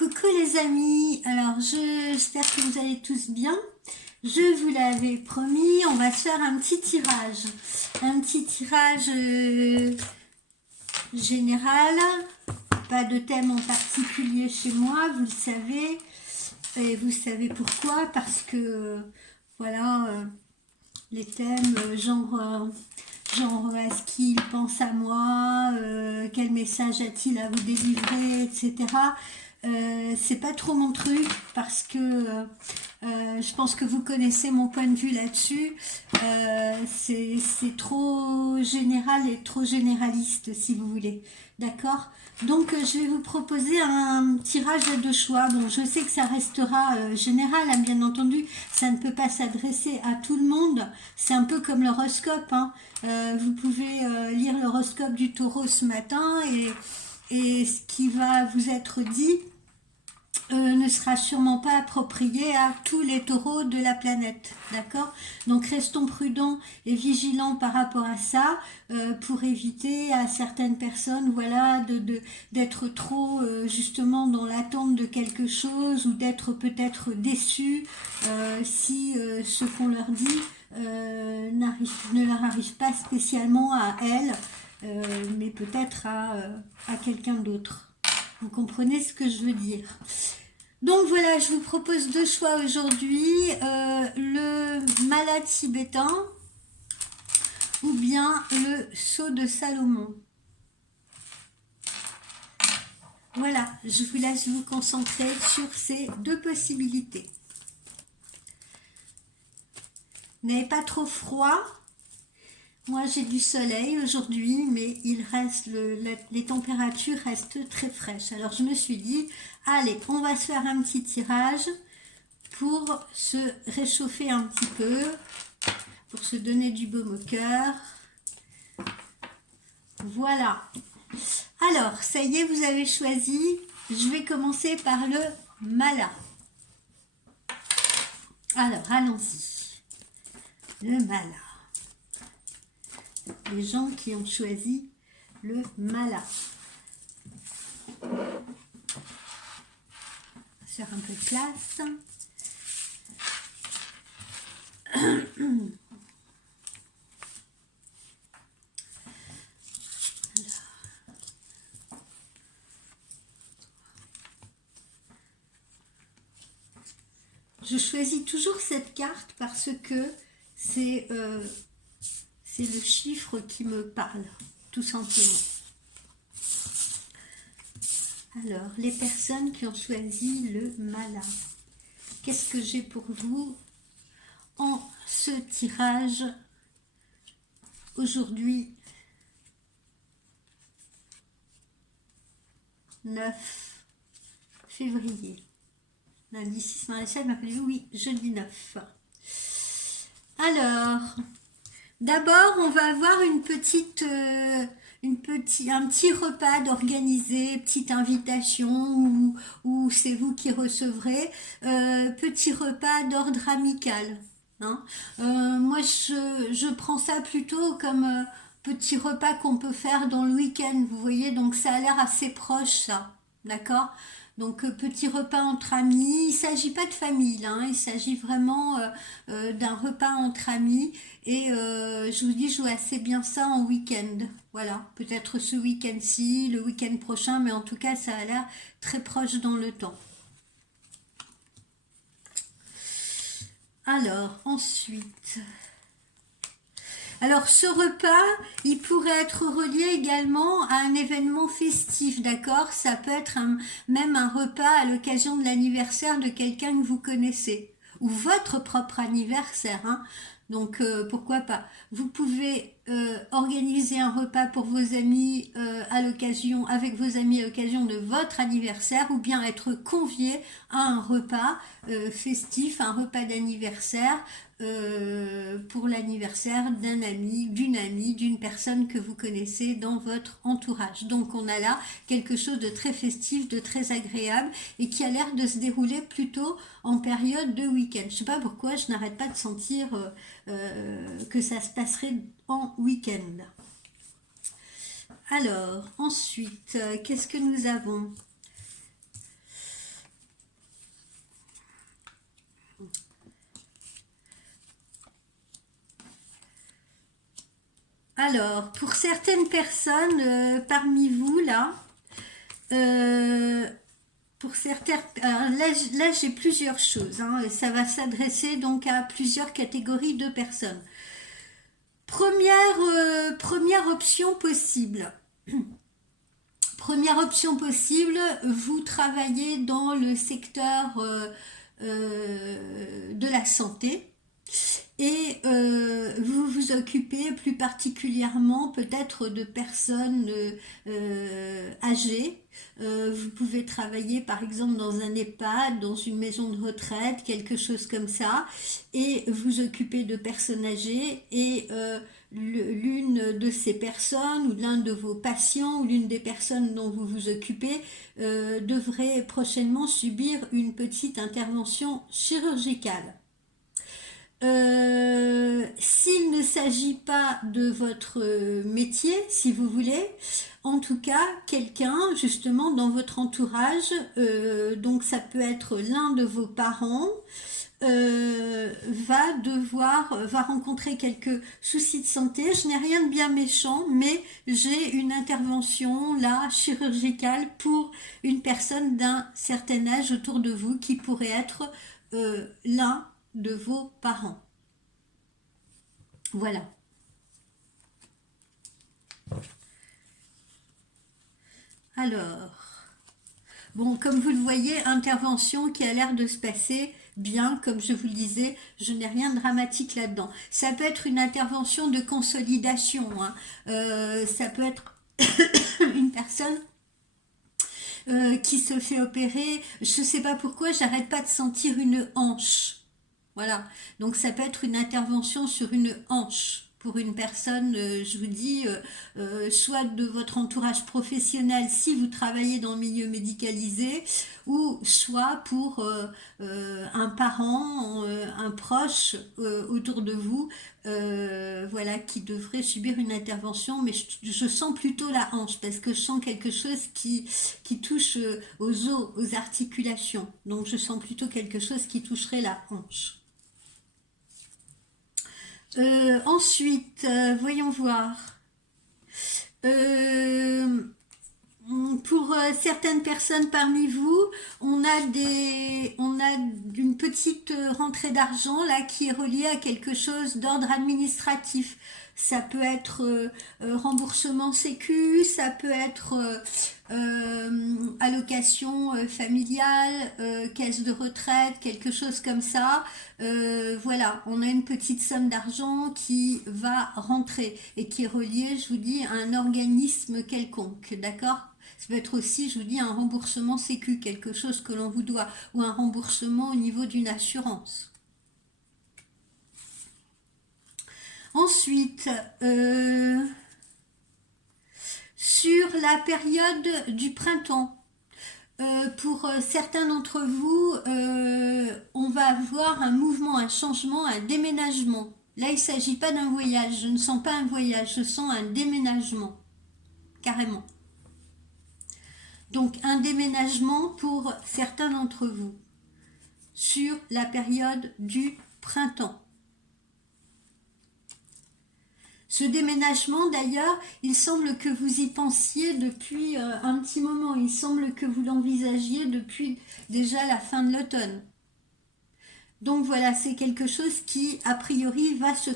Coucou les amis, alors j'espère que vous allez tous bien. Je vous l'avais promis, on va se faire un petit tirage. Un petit tirage général, pas de thème en particulier chez moi, vous le savez. Et vous savez pourquoi, parce que voilà, les thèmes genre est-ce qu'il pense à moi, quel message a-t-il à vous délivrer, etc. C'est pas trop mon truc parce que je pense que vous connaissez mon point de vue là-dessus. C'est trop général et trop généraliste si vous voulez. D'accord? Donc je vais vous proposer un tirage de choix. Bon, je sais que ça restera général, hein, bien entendu. Ça ne peut pas s'adresser à tout le monde. C'est un peu comme l'horoscope. Hein. Vous pouvez lire l'horoscope du taureau ce matin et ce qui va vous être dit ne sera sûrement pas approprié à tous les taureaux de la planète, d'accord? Donc restons prudents et vigilants par rapport à ça pour éviter à certaines personnes, voilà, d'être trop justement dans l'attente de quelque chose ou d'être peut-être déçus si ce qu'on leur dit ne leur arrive pas spécialement à elles, mais peut-être à quelqu'un d'autre. Vous comprenez ce que je veux dire? Donc voilà, je vous propose deux choix aujourd'hui, le mala tibétain ou bien le sceau de Salomon. Voilà, je vous laisse vous concentrer sur ces deux possibilités. N'ayez pas trop froid. Moi j'ai du soleil aujourd'hui, mais il reste les températures restent très fraîches. Alors je me suis dit, allez, on va se faire un petit tirage pour se réchauffer un petit peu, pour se donner du baume au cœur. Voilà. Alors, ça y est, vous avez choisi. Je vais commencer par le mala. Alors, allons-y. Le mala. Les gens qui ont choisi le mala. On va faire un peu de place. Je choisis toujours cette carte parce que c'est le chiffre qui me parle, tout simplement. Alors, les personnes qui ont choisi le mala, qu'est-ce que j'ai pour vous en ce tirage aujourd'hui 9 février. Lundi 6 Maréchal m'a dit oui, jeudi 9. Alors, d'abord, on va avoir un petit repas d'organiser, petite invitation où c'est vous qui recevrez, petit repas d'ordre amical. Hein. Moi, je prends ça plutôt comme petit repas qu'on peut faire dans le week-end, vous voyez, donc ça a l'air assez proche, ça, d'accord? Donc petit repas entre amis, il ne s'agit pas de famille, là, hein, il s'agit vraiment d'un repas entre amis et je vous dis, je vois assez bien ça en week-end. Voilà, peut-être ce week-end-ci, le week-end prochain, mais en tout cas ça a l'air très proche dans le temps. Alors, ensuite... Alors ce repas, il pourrait être relié également à un événement festif, d'accord? Ça peut être même un repas à l'occasion de l'anniversaire de quelqu'un que vous connaissez, ou votre propre anniversaire, hein? Donc pourquoi pas? Vous pouvez organiser un repas pour vos amis à l'occasion, avec vos amis à l'occasion de votre anniversaire, ou bien être convié à un repas festif, un repas d'anniversaire pour l'anniversaire d'un ami, d'une personne que vous connaissez dans votre entourage. Donc on a là quelque chose de très festif, de très agréable et qui a l'air de se dérouler plutôt en période de week-end. Je ne sais pas pourquoi, je n'arrête pas de sentir que ça se passerait en week-end. Alors, ensuite, qu'est-ce que nous avons ? Alors, pour certaines personnes parmi vous, là, euh, pour certains, alors là j'ai plusieurs choses, hein, ça va s'adresser donc à plusieurs catégories de personnes. Première option possible. Première option possible, vous travaillez dans le secteur de la santé et vous vous occupez plus particulièrement peut-être de personnes âgées. Vous pouvez travailler par exemple dans un EHPAD, dans une maison de retraite, quelque chose comme ça, et vous occupez de personnes âgées et l'une de ces personnes ou l'un de vos patients ou l'une des personnes dont vous vous occupez devrait prochainement subir une petite intervention chirurgicale. S'il ne s'agit pas de votre métier, si vous voulez, en tout cas, quelqu'un justement dans votre entourage, donc ça peut être l'un de vos parents, va rencontrer quelques soucis de santé. Je n'ai rien de bien méchant, mais j'ai une intervention là chirurgicale pour une personne d'un certain âge autour de vous qui pourrait être l'un de vos parents. Voilà. Alors, bon, comme vous le voyez, intervention qui a l'air de se passer bien, comme je vous le disais, je n'ai rien de dramatique là-dedans. Ça peut être une intervention de consolidation, hein. Ça peut être une personne qui se fait opérer, je ne sais pas pourquoi, j'arrête pas de sentir une hanche. Voilà, donc ça peut être une intervention sur une hanche pour une personne, je vous dis, soit de votre entourage professionnel si vous travaillez dans le milieu médicalisé, ou soit pour un parent, un proche autour de vous, voilà, qui devrait subir une intervention, mais je sens plutôt la hanche, parce que je sens quelque chose qui touche aux os, aux articulations, donc je sens plutôt quelque chose qui toucherait la hanche. Ensuite, voyons voir. Euh, pour certaines personnes parmi vous, on a une petite rentrée d'argent là qui est reliée à quelque chose d'ordre administratif. Ça peut être remboursement sécu, ça peut être allocation familiale, caisse de retraite, quelque chose comme ça. Voilà, on a une petite somme d'argent qui va rentrer et qui est reliée, je vous dis, à un organisme quelconque, d'accord? Ça peut être aussi, je vous dis, un remboursement sécu, quelque chose que l'on vous doit, ou un remboursement au niveau d'une assurance. Ensuite, sur la période du printemps, pour certains d'entre vous, on va avoir un mouvement, un changement, un déménagement. Là, il ne s'agit pas d'un voyage, je ne sens pas un voyage, je sens un déménagement, carrément. Donc un déménagement pour certains d'entre vous sur la période du printemps. Ce déménagement, d'ailleurs, il semble que vous y pensiez depuis un petit moment. Il semble que vous l'envisagiez depuis déjà la fin de l'automne. Donc voilà, c'est quelque chose qui, a priori, va se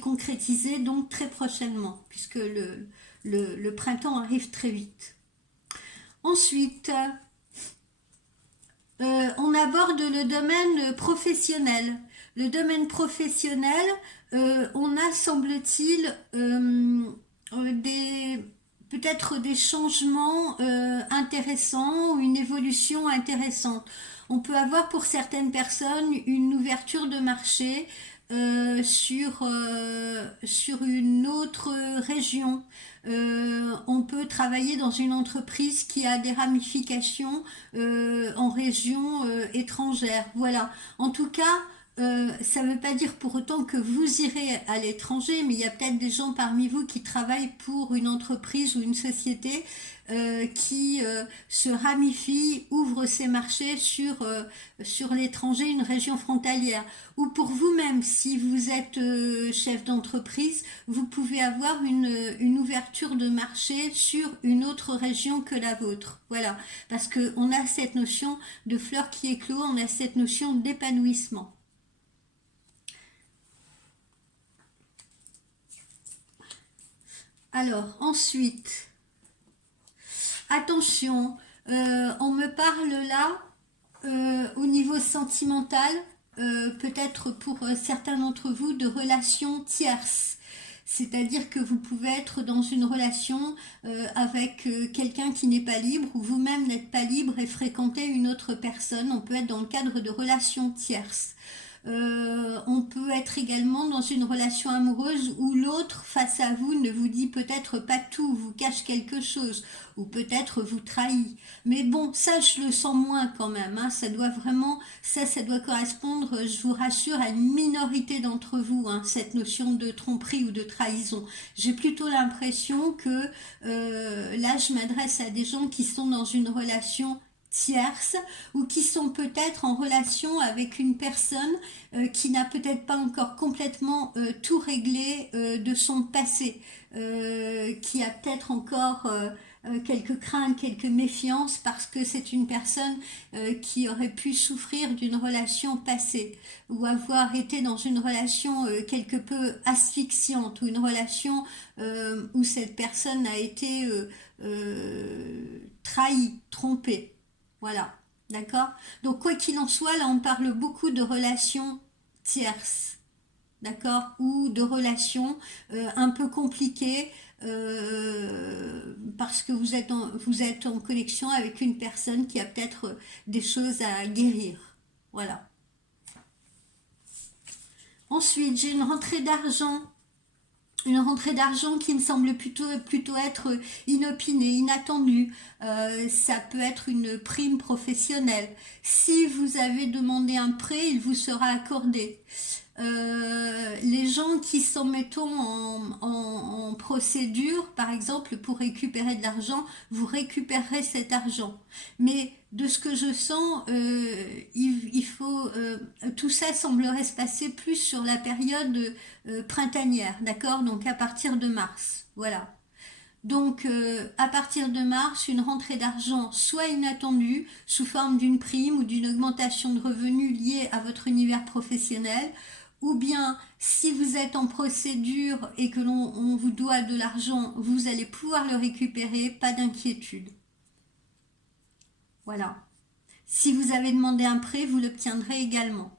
concrétiser donc très prochainement, puisque le printemps arrive très vite. Ensuite, on aborde le domaine professionnel. Le domaine professionnel, on a, semble-t-il, peut-être des changements intéressants ou une évolution intéressante. On peut avoir pour certaines personnes une ouverture de marché sur une autre région. On peut travailler dans une entreprise qui a des ramifications en région étrangère. Voilà. En tout cas, ça ne veut pas dire pour autant que vous irez à l'étranger, mais il y a peut-être des gens parmi vous qui travaillent pour une entreprise ou une société qui se ramifie, ouvre ses marchés sur l'étranger, une région frontalière. Ou pour vous-même, si vous êtes chef d'entreprise, vous pouvez avoir une ouverture de marché sur une autre région que la vôtre. Voilà, parce qu'on a cette notion de fleur qui éclot, on a cette notion d'épanouissement. Alors, ensuite, attention, on me parle là, au niveau sentimental, peut-être pour certains d'entre vous, de relations tierces. C'est-à-dire que vous pouvez être dans une relation avec quelqu'un qui n'est pas libre, ou vous-même n'êtes pas libre et fréquenter une autre personne. On peut être dans le cadre de relations tierces. On peut être également dans une relation amoureuse où l'autre face à vous ne vous dit peut-être pas tout, vous cache quelque chose, ou peut-être vous trahit. Mais bon, ça je le sens moins quand même, hein. Ça doit vraiment, ça doit correspondre, je vous rassure, à une minorité d'entre vous, hein, cette notion de tromperie ou de trahison. J'ai plutôt l'impression que là je m'adresse à des gens qui sont dans une relation tierces ou qui sont peut-être en relation avec une personne qui n'a peut-être pas encore complètement tout réglé de son passé, qui a peut-être encore quelques craintes, quelques méfiances parce que c'est une personne qui aurait pu souffrir d'une relation passée ou avoir été dans une relation quelque peu asphyxiante ou une relation où cette personne a été trahie, trompée. Voilà, d'accord? Donc quoi qu'il en soit, là on parle beaucoup de relations tierces, d'accord? Ou de relations un peu compliquées parce que vous êtes en connexion avec une personne qui a peut-être des choses à guérir. Voilà. Ensuite, j'ai une rentrée d'argent. Une rentrée d'argent qui me semble plutôt être inopinée, inattendue. Ça peut être une prime professionnelle. Si vous avez demandé un prêt, il vous sera accordé. Les gens qui sont, mettons, en procédure, par exemple, pour récupérer de l'argent, vous récupérerez cet argent. Mais de ce que je sens, il faut, tout ça semblerait se passer plus sur la période printanière, d'accord? Donc à partir de mars, voilà. Donc, à partir de mars, une rentrée d'argent soit inattendue, sous forme d'une prime ou d'une augmentation de revenus liée à votre univers professionnel, ou bien si vous êtes en procédure et que l'on vous doit de l'argent, vous allez pouvoir le récupérer, pas d'inquiétude. Voilà. Si vous avez demandé un prêt, vous l'obtiendrez également.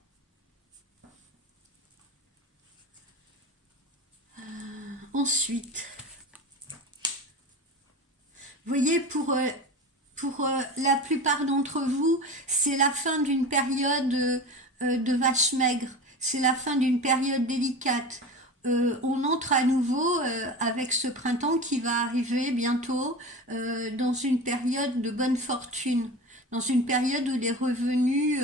Ensuite, vous voyez, pour la plupart d'entre vous, c'est la fin d'une période de vache maigre. C'est la fin d'une période délicate. On entre à nouveau avec ce printemps qui va arriver bientôt dans une période de bonne fortune, dans une période où les revenus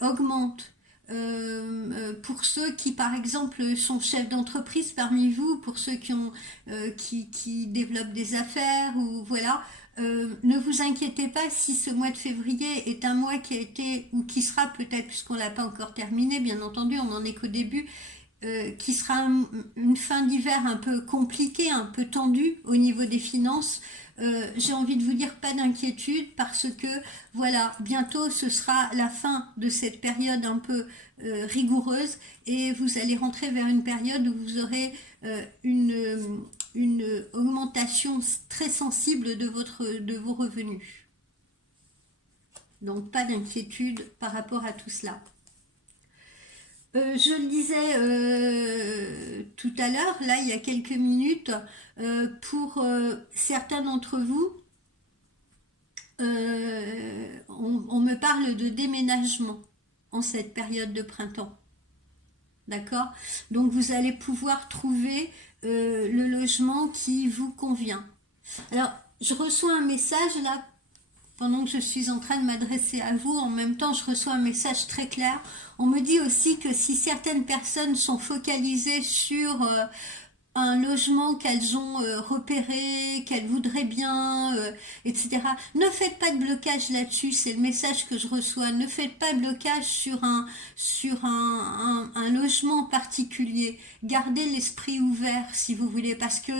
augmentent. Pour ceux qui par exemple sont chefs d'entreprise parmi vous, pour ceux qui développent des affaires ou voilà, ne vous inquiétez pas si ce mois de février est un mois qui a été ou qui sera peut-être, puisqu'on l'a pas encore terminé, bien entendu, on n'en est qu'au début, qui sera une fin d'hiver un peu compliquée, un peu tendue au niveau des finances. J'ai envie de vous dire pas d'inquiétude parce que voilà, bientôt ce sera la fin de cette période un peu rigoureuse et vous allez rentrer vers une période où vous aurez une augmentation très sensible de vos revenus. Donc pas d'inquiétude par rapport à tout cela. Je le disais tout à l'heure, là il y a quelques minutes, pour certains d'entre vous, on me parle de déménagement en cette période de printemps. D'accord? Donc vous allez pouvoir trouver le logement qui vous convient. Alors, je reçois un message là pendant que je suis en train de m'adresser à vous, en même temps, je reçois un message très clair. On me dit aussi que si certaines personnes sont focalisées sur un logement qu'elles ont repéré, qu'elles voudraient bien, etc. Ne faites pas de blocage là-dessus, c'est le message que je reçois. Ne faites pas de blocage sur un logement particulier. Gardez l'esprit ouvert si vous voulez, parce que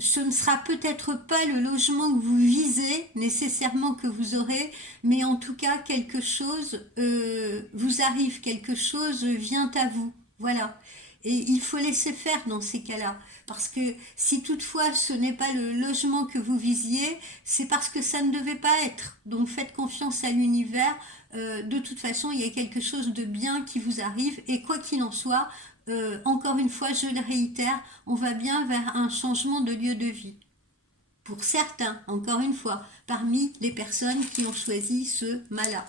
ce ne sera peut-être pas le logement que vous visez nécessairement que vous aurez, mais en tout cas quelque chose vous arrive, quelque chose vient à vous. Voilà. Et il faut laisser faire dans ces cas-là. Parce que si toutefois ce n'est pas le logement que vous visiez, c'est parce que ça ne devait pas être. Donc faites confiance à l'univers. De toute façon, il y a quelque chose de bien qui vous arrive. Et quoi qu'il en soit, encore une fois, je le réitère, on va bien vers un changement de lieu de vie. Pour certains, encore une fois, parmi les personnes qui ont choisi ce mât-là.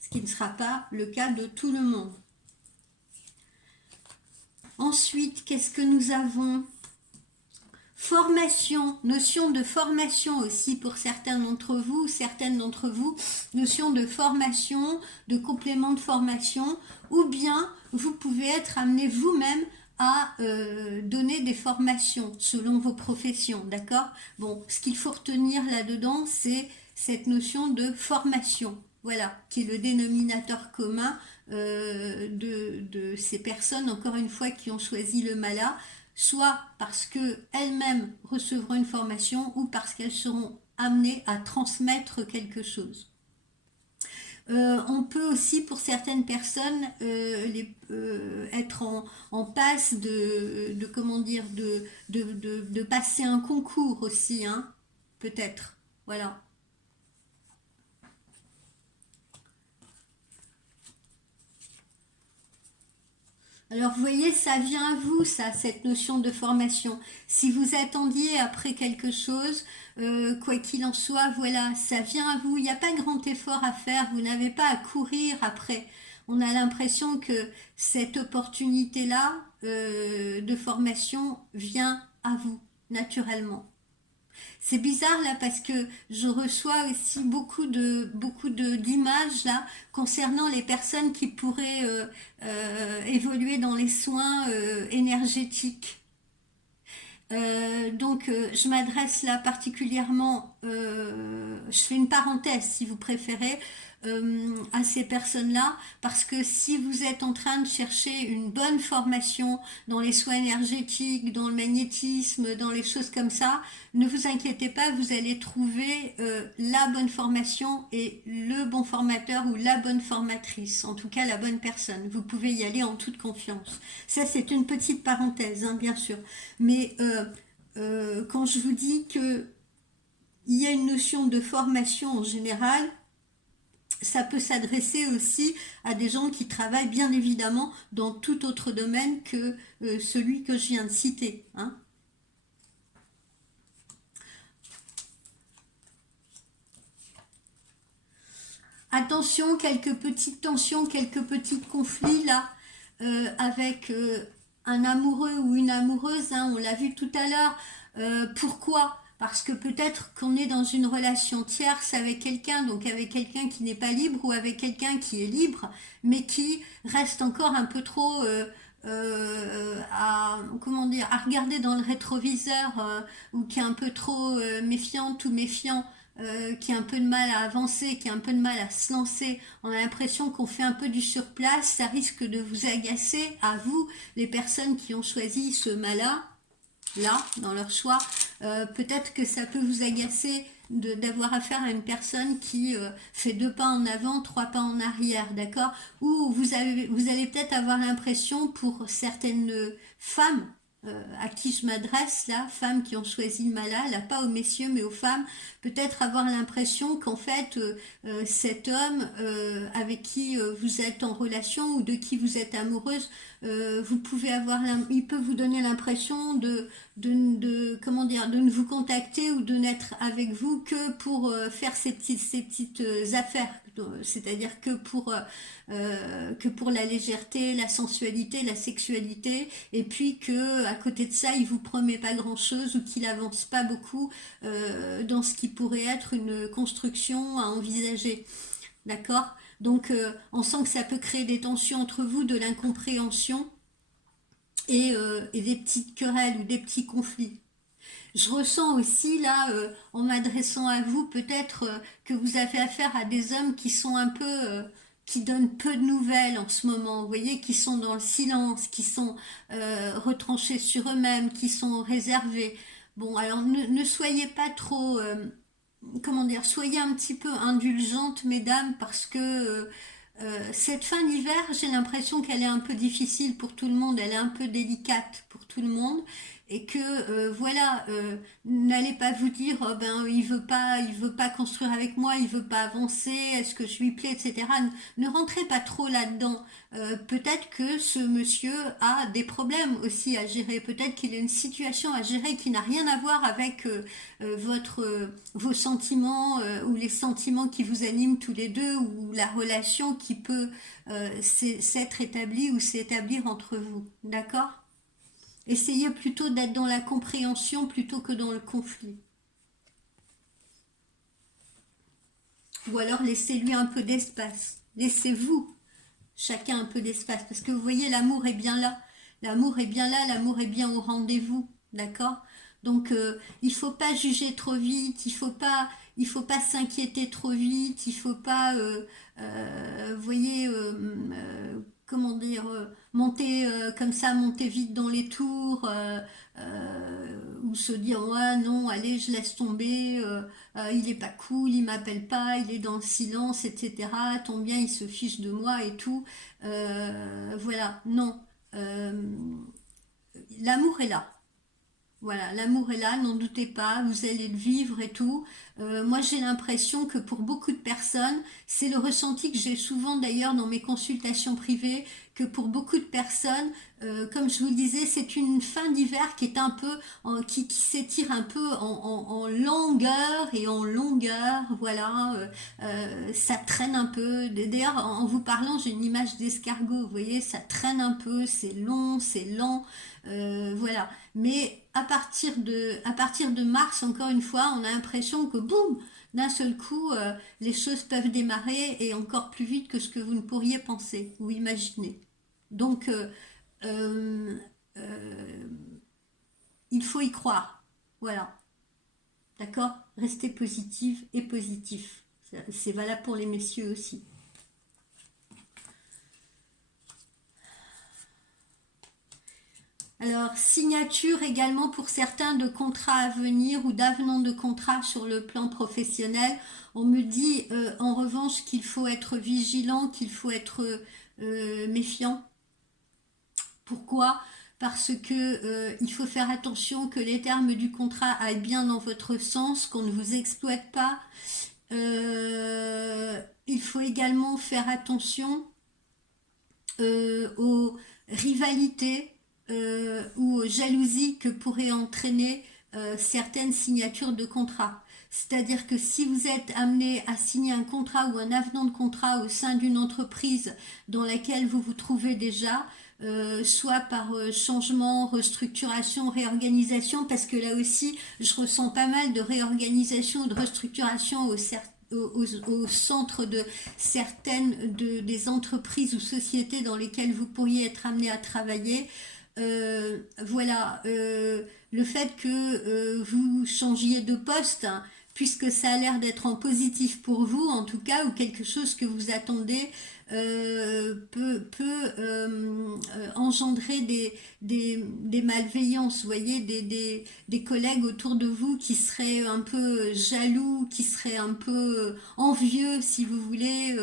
Ce qui ne sera pas le cas de tout le monde. Ensuite, qu'est-ce que nous avons? Formation, notion de formation aussi pour certains d'entre vous, certaines d'entre vous, notion de formation, de complément de formation, ou bien vous pouvez être amené vous-même à donner des formations selon vos professions, d'accord? Bon, ce qu'il faut retenir là-dedans, c'est cette notion de formation, voilà, qui est le dénominateur commun de ces personnes, encore une fois, qui ont choisi le mât-là, soit parce qu'elles-mêmes recevront une formation ou parce qu'elles seront amenées à transmettre quelque chose. On peut aussi, pour certaines personnes, être en passe comment dire, de passer un concours aussi, hein, peut-être. Voilà. Alors vous voyez, ça vient à vous, ça, cette notion de formation. Si vous attendiez après quelque chose, quoi qu'il en soit, voilà, ça vient à vous. Il n'y a pas grand effort à faire, vous n'avez pas à courir après. On a l'impression que cette opportunité-là de formation vient à vous, naturellement. C'est bizarre là parce que je reçois aussi beaucoup de d'images là concernant les personnes qui pourraient évoluer dans les soins énergétiques. Donc je m'adresse là particulièrement, je fais une parenthèse si vous préférez, à ces personnes-là, parce que si vous êtes en train de chercher une bonne formation dans les soins énergétiques, dans le magnétisme, dans les choses comme ça, ne vous inquiétez pas, vous allez trouver la bonne formation et le bon formateur ou la bonne formatrice, en tout cas la bonne personne. Vous pouvez y aller en toute confiance. Ça, c'est une petite parenthèse, hein, bien sûr. Mais quand je vous dis que il y a une notion de formation en général, ça peut s'adresser aussi à des gens qui travaillent bien évidemment dans tout autre domaine que celui que je viens de citer, hein. Attention, quelques petites tensions, quelques petits conflits là, avec un amoureux ou une amoureuse, hein, on l'a vu tout à l'heure. Pourquoi? Parce que peut-être qu'on est dans une relation tierce avec quelqu'un, donc avec quelqu'un qui n'est pas libre ou avec quelqu'un qui est libre, mais qui reste encore un peu trop comment dire, à regarder dans le rétroviseur ou qui est un peu trop méfiante ou méfiant. Qui a un peu de mal à avancer, qui a un peu de mal à se lancer, on a l'impression qu'on fait un peu du surplace, ça risque de vous agacer, à vous, les personnes qui ont choisi ce mât-là, là, dans leur choix, peut-être que ça peut vous agacer d'avoir affaire à une personne qui fait 2 pas en avant, 3 pas en arrière, d'accord? Ou vous allez peut-être avoir l'impression pour certaines femmes, à qui je m'adresse là, femmes qui ont choisi le mât là, pas aux messieurs mais aux femmes, peut-être avoir l'impression qu'en fait cet homme avec qui vous êtes en relation ou de qui vous êtes amoureuse, vous pouvez avoir, il peut vous donner l'impression comment dire, de ne vous contacter ou de n'être avec vous que pour faire ces petites affaires. C'est-à-dire que pour la légèreté, la sensualité, la sexualité, et puis que à côté de ça, il vous promet pas grand-chose ou qu'il avance pas beaucoup dans ce qui pourrait être une construction à envisager. D'accord? Donc, on sent que ça peut créer des tensions entre vous, de l'incompréhension et des petites querelles ou des petits conflits. Je ressens aussi là, en m'adressant à vous, peut-être que vous avez affaire à des hommes qui sont un peu, qui donnent peu de nouvelles en ce moment, vous voyez, qui sont dans le silence, qui sont retranchés sur eux-mêmes, qui sont réservés. Bon, alors ne soyez pas trop, comment dire, soyez un petit peu indulgentes, mesdames, parce que cette fin d'hiver, j'ai l'impression qu'elle est un peu difficile pour tout le monde, elle est un peu délicate pour tout le monde, et que voilà, n'allez pas vous dire oh ben il veut pas construire avec moi, il veut pas avancer, est-ce que je lui plais, etc. Ne rentrez pas trop là-dedans. Peut-être que ce monsieur a des problèmes aussi à gérer, peut-être qu'il a une situation à gérer qui n'a rien à voir avec vos sentiments ou les sentiments qui vous animent tous les deux ou la relation qui peut s'être établie ou s'établir entre vous. D'accord? Essayez plutôt d'être dans la compréhension plutôt que dans le conflit. Ou alors laissez-lui un peu d'espace. Laissez-vous chacun un peu d'espace. Parce que vous voyez, l'amour est bien là. L'amour est bien là, l'amour est bien au rendez-vous. D'accord? Donc, il faut pas juger trop vite, il faut pas s'inquiéter trop vite, il faut pas, vous voyez, comment dire, monter comme ça, monter vite dans les tours, ou se dire ouais non, allez, je laisse tomber, il est pas cool, il m'appelle pas, il est dans le silence, etc. Tombe bien, il se fiche de moi et tout. Voilà, non. Euh, L'amour est là. Voilà, l'amour est là, n'en doutez pas, vous allez le vivre et tout. Moi, j'ai l'impression que pour beaucoup de personnes, c'est le ressenti que j'ai souvent d'ailleurs dans mes consultations privées, que pour beaucoup de personnes, comme je vous le disais, c'est une fin d'hiver qui est un peu, qui s'étire un peu en longueur et en longueur. Voilà, ça traîne un peu. D'ailleurs, en vous parlant, j'ai une image d'escargot. Vous voyez, ça traîne un peu, c'est long, c'est lent. Voilà. Mais à partir de mars, encore une fois, on a l'impression que boum, d'un seul coup, les choses peuvent démarrer et encore plus vite que ce que vous ne pourriez penser ou imaginer. Donc, euh, euh, il faut y croire. Voilà. D'accord? Restez positive et positif. C'est valable pour les messieurs aussi. Alors, signature également pour certains de contrats à venir ou d'avenants de contrats sur le plan professionnel. On me dit en revanche qu'il faut être vigilant, qu'il faut être méfiant. Pourquoi? Parce que il faut faire attention que les termes du contrat aillent bien dans votre sens, qu'on ne vous exploite pas. Il faut également faire attention aux rivalités ou aux jalousies que pourraient entraîner certaines signatures de contrats. C'est-à-dire que si vous êtes amené à signer un contrat ou un avenant de contrat au sein d'une entreprise dans laquelle vous vous trouvez déjà, soit par changement, restructuration, réorganisation, parce que là aussi, je ressens pas mal de réorganisation, de restructuration au centre de certaines des entreprises ou sociétés dans lesquelles vous pourriez être amené à travailler. Voilà, le fait que vous changiez de poste, hein, puisque ça a l'air d'être en positif pour vous, en tout cas, ou quelque chose que vous attendez, peut engendrer des malveillances, vous voyez, des collègues autour de vous qui seraient un peu jaloux, qui seraient un peu envieux, si vous voulez,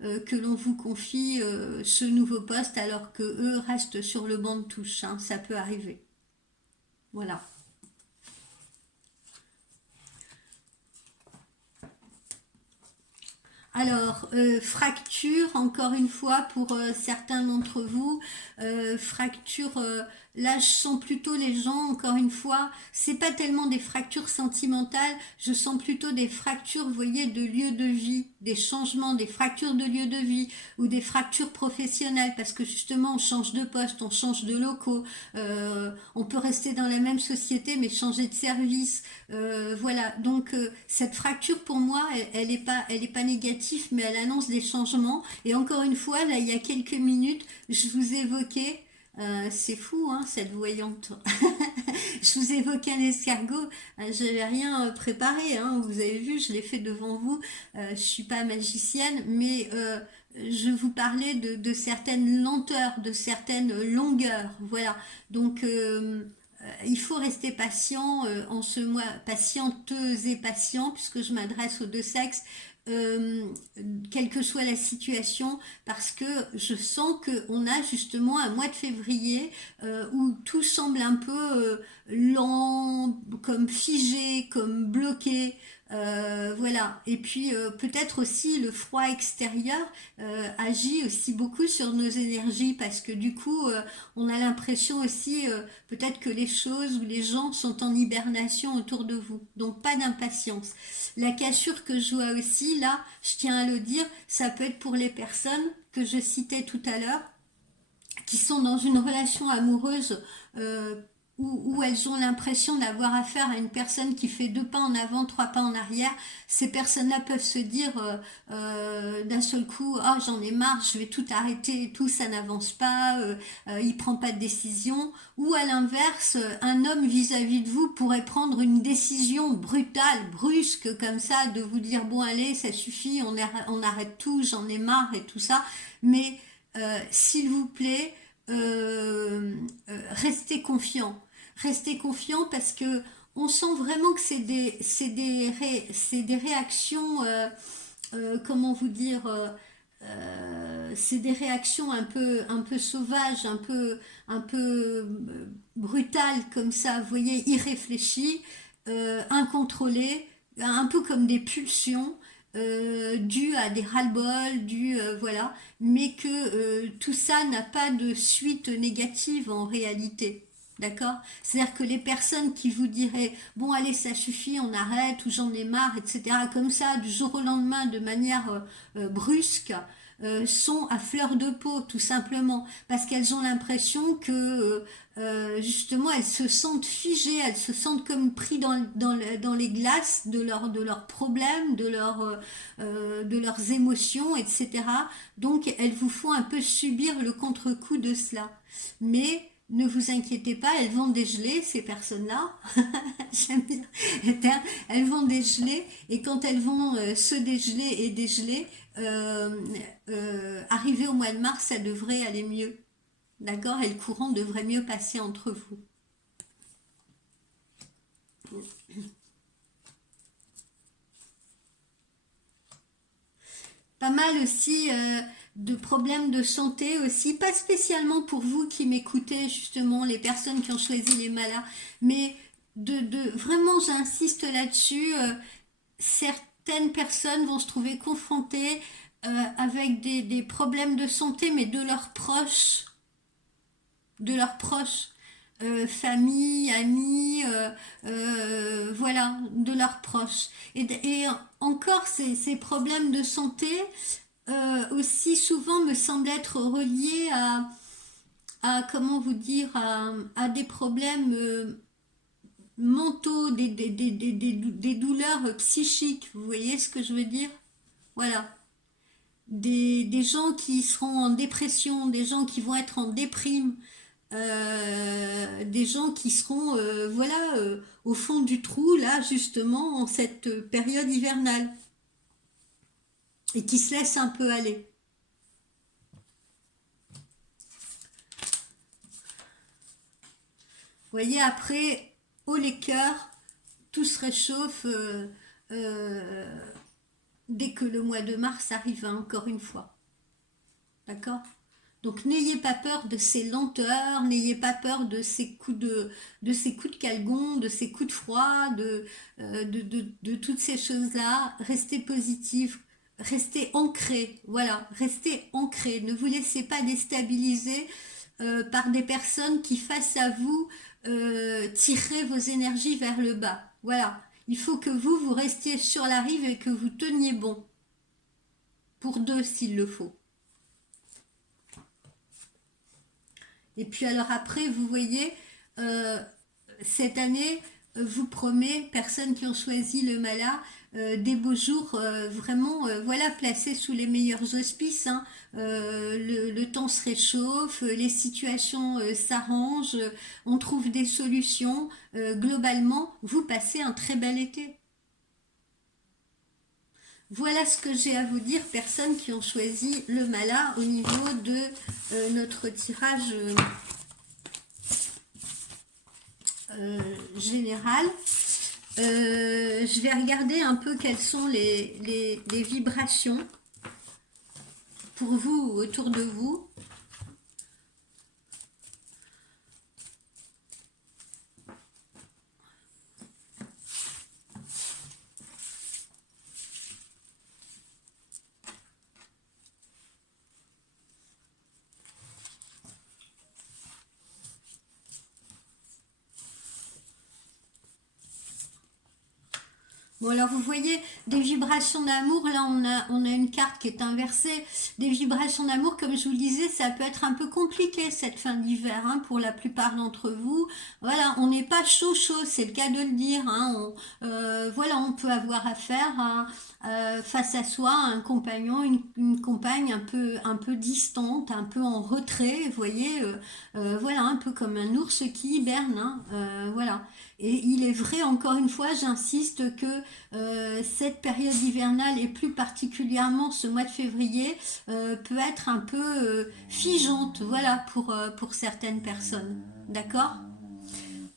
que l'on vous confie ce nouveau poste alors que eux restent sur le banc de touche. Hein, ça peut arriver. Voilà. Alors, fracture, encore une fois, pour certains d'entre vous, fracture là, je sens plutôt les gens, encore une fois, c'est pas tellement des fractures sentimentales, je sens plutôt des fractures, vous voyez, de lieu de vie, des changements, des fractures de lieu de vie ou des fractures professionnelles, parce que justement, on change de poste, on change de locaux, on peut rester dans la même société mais changer de service. Voilà, donc cette fracture pour moi, elle est pas négative, mais elle annonce des changements. Et encore une fois, là, il y a quelques minutes, je vous évoquais, c'est fou, hein, cette voyante. Je vous évoquais un escargot, je n'avais rien préparé, hein, vous avez vu, je l'ai fait devant vous. Je suis pas magicienne, mais je vous parlais de certaines lenteurs, de certaines longueurs. Voilà, donc il faut rester patient en ce mois, patienteuse et patient, puisque je m'adresse aux deux sexes, euh, quelle que soit la situation, parce que je sens qu'on a justement un mois de février où tout semble un peu lent, comme figé, comme bloqué. Voilà. Et puis peut-être aussi le froid extérieur agit aussi beaucoup sur nos énergies parce que du coup on a l'impression aussi peut-être que les choses ou les gens sont en hibernation autour de vous. Donc pas d'impatience. La cassure que je vois aussi, là, je tiens à le dire, ça peut être pour les personnes que je citais tout à l'heure, qui sont dans une relation amoureuse où elles ont l'impression d'avoir affaire à une personne qui fait deux pas en avant, trois pas en arrière. Ces personnes-là peuvent se dire d'un seul coup, ah j'en ai marre, je vais tout arrêter, tout ça n'avance pas, il prend pas de décision. Ou à l'inverse, un homme vis-à-vis de vous pourrait prendre une décision brutale, brusque comme ça, de vous dire bon allez, ça suffit, on arrête tout, j'en ai marre et tout ça. Mais s'il vous plaît, restez confiant. Restez confiant parce que on sent vraiment que c'est des réactions, comment vous dire, c'est des réactions un peu sauvages, un peu brutales comme ça, vous voyez, irréfléchies, incontrôlées, un peu comme des pulsions. Dues à des ras-le-bol, voilà, mais que tout ça n'a pas de suite négative en réalité. D'accord? C'est-à-dire que les personnes qui vous diraient bon allez ça suffit, on arrête ou j'en ai marre, etc. comme ça du jour au lendemain de manière brusque sont à fleur de peau tout simplement parce qu'elles ont l'impression que justement elles se sentent figées, elles se sentent comme pris dans les glaces de leurs problèmes, de leurs émotions, etc. Donc elles vous font un peu subir le contre-coup de cela. Mais ne vous inquiétez pas, elles vont dégeler, ces personnes-là. J'aime bien le terme. Elles vont dégeler, et quand elles vont se dégeler et dégeler, arrivé au mois de mars, ça devrait aller mieux. D'accord? Et le courant devrait mieux passer entre vous. Pas mal aussi de problèmes de santé aussi, pas spécialement pour vous qui m'écoutez justement, les personnes qui ont choisi les malas, mais vraiment j'insiste là-dessus, certaines personnes vont se trouver confrontées avec des problèmes de santé, mais de leurs proches, famille, amis, voilà, de leurs proches. Et encore, ces problèmes de santé aussi souvent me semblent être reliés comment vous dire, à des problèmes mentaux, des douleurs psychiques. Vous voyez ce que je veux dire? Voilà. Des gens qui seront en dépression, des gens qui vont être en déprime, des gens qui seront voilà au fond du trou là justement en cette période hivernale et qui se laissent un peu aller. Vous voyez après haut les cœurs, tout se réchauffe euh, dès que le mois de mars arrive hein, encore une fois. D'accord? Donc n'ayez pas peur de ces lenteurs, n'ayez pas peur de ces coups de calgon, de ces coups de froid, de toutes ces choses-là. Restez positif, restez ancré, voilà, restez ancré. Ne vous laissez pas déstabiliser par des personnes qui, face à vous, tireraient vos énergies vers le bas. Voilà. Il faut que vous restiez sur la rive et que vous teniez bon. Pour deux, s'il le faut. Et puis alors après, vous voyez, cette année, vous promet, personnes qui ont choisi le mala, des beaux jours vraiment, voilà, placés sous les meilleurs auspices. Hein. Le temps se réchauffe, les situations s'arrangent, on trouve des solutions. Globalement, vous passez un très bel été. Voilà ce que j'ai à vous dire, personnes qui ont choisi le mala au niveau de notre tirage général. Je vais regarder un peu quelles sont les vibrations pour vous autour de vous. Bon, alors vous voyez, des vibrations d'amour, là on a une carte qui est inversée. Des vibrations d'amour, comme je vous le disais, ça peut être un peu compliqué cette fin d'hiver hein, pour la plupart d'entre vous. Voilà, on n'est pas chaud, c'est le cas de le dire. Hein. Voilà, on peut avoir affaire à, face à soi à un compagnon, une compagne un peu distante, un peu en retrait, vous voyez, voilà, un peu comme un ours qui hiberne. Hein, voilà. Et il est vrai, encore une fois, j'insiste que cette période hivernale et plus particulièrement ce mois de février peut être un peu figeante, voilà, pour certaines personnes. D'accord?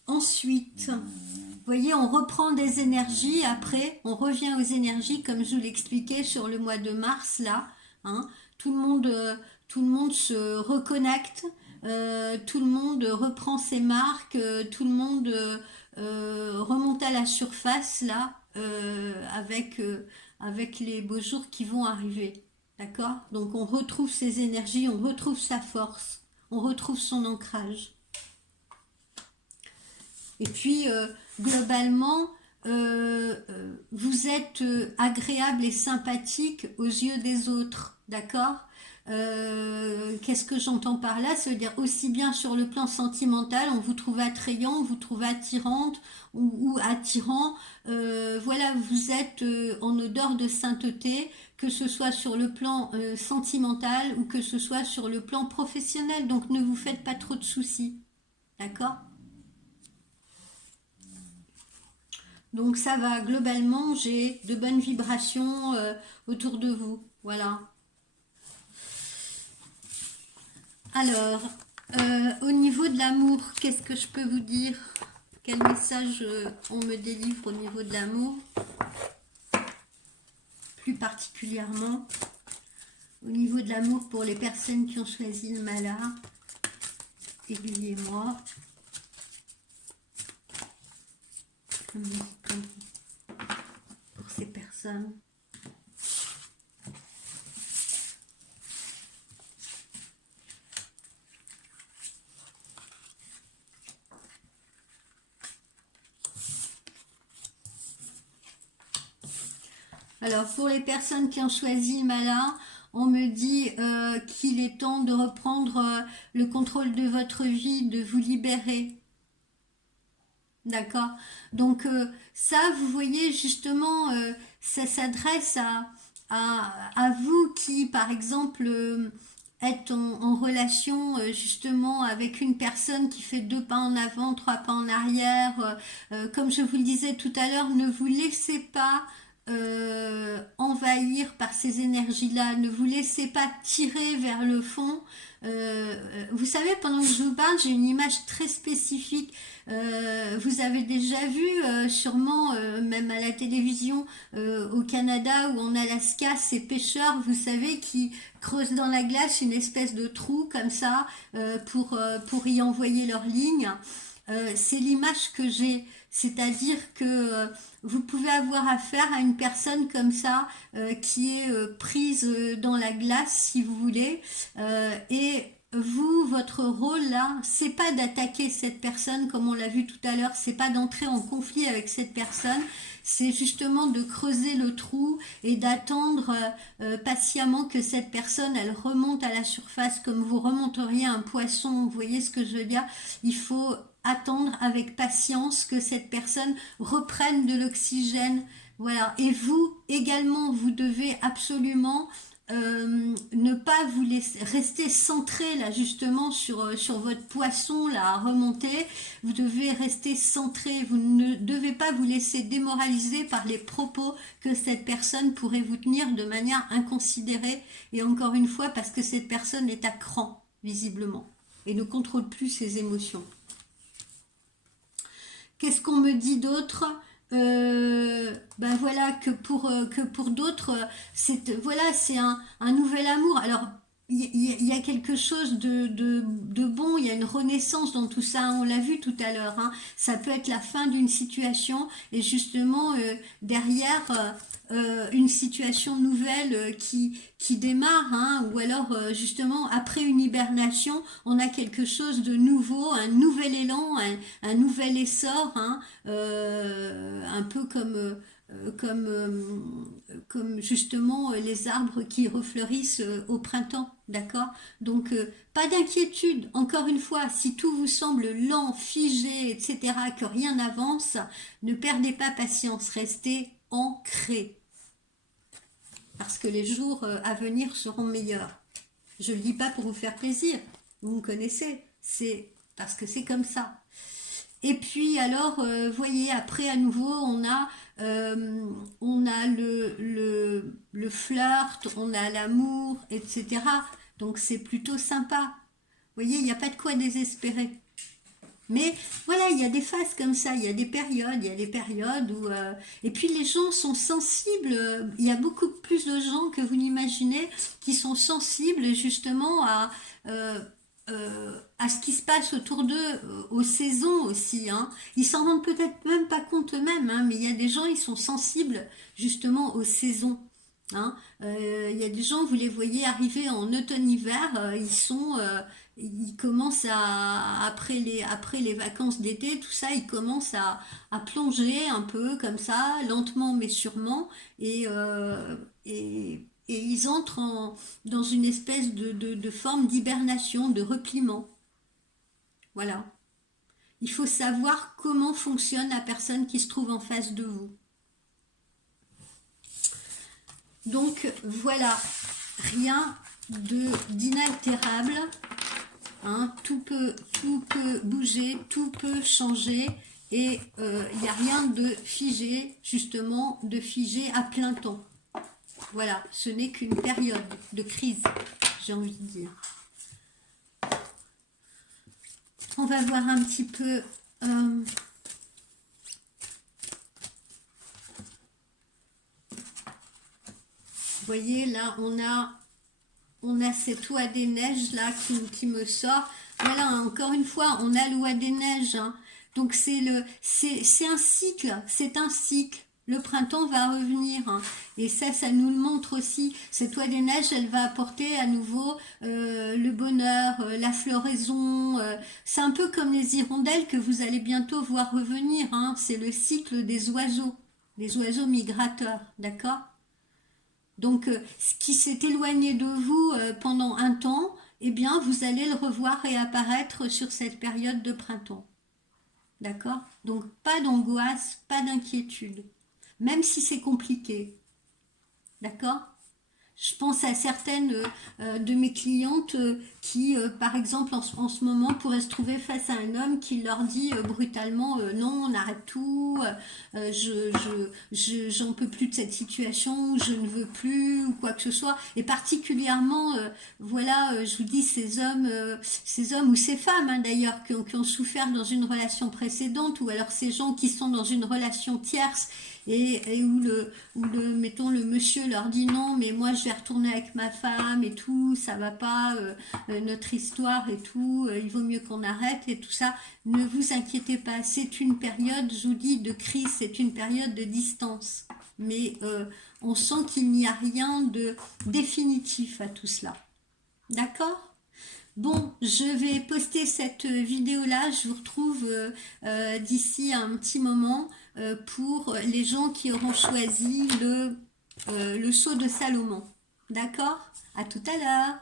Ensuite, vous voyez, on reprend des énergies après, on revient aux énergies comme je vous l'expliquais sur le mois de mars, là. Hein, tout le monde se reconnecte, tout le monde reprend ses marques, tout le monde remonte à la surface, là, avec les beaux jours qui vont arriver. D'accord? Donc on retrouve ses énergies, on retrouve sa force, on retrouve son ancrage. Et puis, globalement, vous êtes agréable et sympathique aux yeux des autres, d'accord? Qu'est-ce que j'entends par là? Ça veut dire aussi bien sur le plan sentimental, on vous trouve attrayant, on vous trouve attirante ou attirant. Voilà, vous êtes en odeur de sainteté, que ce soit sur le plan sentimental ou que ce soit sur le plan professionnel. Donc ne vous faites pas trop de soucis, d'accord? Donc ça va, globalement, j'ai de bonnes vibrations autour de vous. Voilà. Alors, au niveau de l'amour, qu'est-ce que je peux vous dire? Quel message on me délivre au niveau de l'amour? Plus particulièrement, au niveau de l'amour pour les personnes qui ont choisi le mala. Aiguillez-moi. Pour ces personnes. Alors pour les personnes qui ont choisi le mala, on me dit qu'il est temps de reprendre le contrôle de votre vie, de vous libérer. D'accord? Donc ça, vous voyez, justement, ça s'adresse à vous qui, par exemple, êtes en relation justement avec une personne qui fait 2 pas en avant, 3 pas en arrière. Comme je vous le disais tout à l'heure, ne vous laissez pas envahir par ces énergies-là. Ne vous laissez pas tirer vers le fond. Vous savez, pendant que je vous parle, j'ai une image très spécifique. Vous avez déjà vu, sûrement, même à la télévision, au Canada ou en Alaska, ces pêcheurs, vous savez, qui creusent dans la glace une espèce de trou comme ça pour y envoyer leurs lignes. C'est l'image que j'ai, c'est-à-dire que vous pouvez avoir affaire à une personne comme ça qui est prise dans la glace, si vous voulez, et vous, votre rôle là, c'est pas d'attaquer cette personne comme on l'a vu tout à l'heure, c'est pas d'entrer en conflit avec cette personne, c'est justement de creuser le trou et d'attendre patiemment que cette personne, elle remonte à la surface comme vous remonteriez un poisson, vous voyez ce que je veux dire? Il faut attendre avec patience que cette personne reprenne de l'oxygène. Voilà. Et vous également, vous devez absolument ne pas vous laisser rester centré là justement sur votre poisson là à remonter. Vous devez rester centré, vous ne devez pas vous laisser démoraliser par les propos que cette personne pourrait vous tenir de manière inconsidérée, et encore une fois parce que cette personne est à cran visiblement et ne contrôle plus ses émotions. Qu'est-ce qu'on me dit d'autre? Ben voilà que pour d'autres, c'est un nouvel amour. Alors il y a quelque chose de bon, il y a une renaissance dans tout ça, hein, on l'a vu tout à l'heure, hein. Ça peut être la fin d'une situation et justement derrière une situation nouvelle qui démarre, hein, ou alors justement après une hibernation, on a quelque chose de nouveau, un nouvel élan, un nouvel essor, hein, un peu comme justement les arbres qui refleurissent au printemps, d'accord? Donc pas d'inquiétude, encore une fois, si tout vous semble lent, figé, etc., que rien n'avance, ne perdez pas patience, restez ancré, parce que les jours à venir seront meilleurs. Je ne le dis pas pour vous faire plaisir, vous me connaissez, c'est parce que c'est comme ça. Et puis alors, voyez, après à nouveau, on a le flirt, on a l'amour, etc. Donc c'est plutôt sympa. Vous voyez, il n'y a pas de quoi désespérer. Mais voilà, il y a des phases comme ça, il y a des périodes où... et puis les gens sont sensibles, il y a beaucoup plus de gens que vous n'imaginez qui sont sensibles justement à ce qui se passe autour d'eux, aux saisons aussi, hein. Ils s'en rendent peut-être même pas compte eux-mêmes, hein, mais il y a des gens, ils sont sensibles justement aux saisons. Hein. Il y a des gens, vous les voyez arriver en automne-hiver, ils commencent après les vacances d'été, tout ça, ils commencent à plonger un peu comme ça, lentement mais sûrement, et ils entrent dans une espèce de forme d'hibernation, de repliement. Voilà. Il faut savoir comment fonctionne la personne qui se trouve en face de vous. Donc voilà, rien d'inaltérable, hein, tout peut bouger, tout peut changer, et il n'y a rien de figé, justement, de figé à plein temps. Voilà, ce n'est qu'une période de crise, j'ai envie de dire. On va voir un petit peu... vous voyez, là, on a cette loi des neiges là qui me sort. Voilà, encore une fois, on a loi des neiges, hein. Donc c'est un cycle, c'est un cycle. Le printemps va revenir, hein. Et ça nous le montre aussi. Cette loi des neiges, elle va apporter à nouveau le bonheur, la floraison. C'est un peu comme les hirondelles que vous allez bientôt voir revenir, hein. C'est le cycle des oiseaux, les oiseaux migrateurs, d'accord? Donc, ce qui s'est éloigné de vous pendant un temps, eh bien, vous allez le revoir réapparaître sur cette période de printemps. D'accord? Donc, pas d'angoisse, pas d'inquiétude, même si c'est compliqué. D'accord? Je pense à certaines de mes clientes qui, par exemple, en ce moment, pourraient se trouver face à un homme qui leur dit brutalement non, on arrête tout, j'en peux plus de cette situation, je ne veux plus, ou quoi que ce soit. Et particulièrement, voilà, je vous dis, ces hommes ou ces femmes, hein, d'ailleurs, qui ont souffert dans une relation précédente, ou alors ces gens qui sont dans une relation tierce, et mettons, le monsieur leur dit non, mais moi je vais retourner avec ma femme et tout, ça va pas, notre histoire et tout, il vaut mieux qu'on arrête et tout ça. Ne vous inquiétez pas, c'est une période, je vous dis, de crise, c'est une période de distance, mais on sent qu'il n'y a rien de définitif à tout cela. D'accord? Bon, je vais poster cette vidéo-là. Je vous retrouve d'ici un petit moment pour les gens qui auront choisi le sceau de Salomon. D'accord? À tout à l'heure.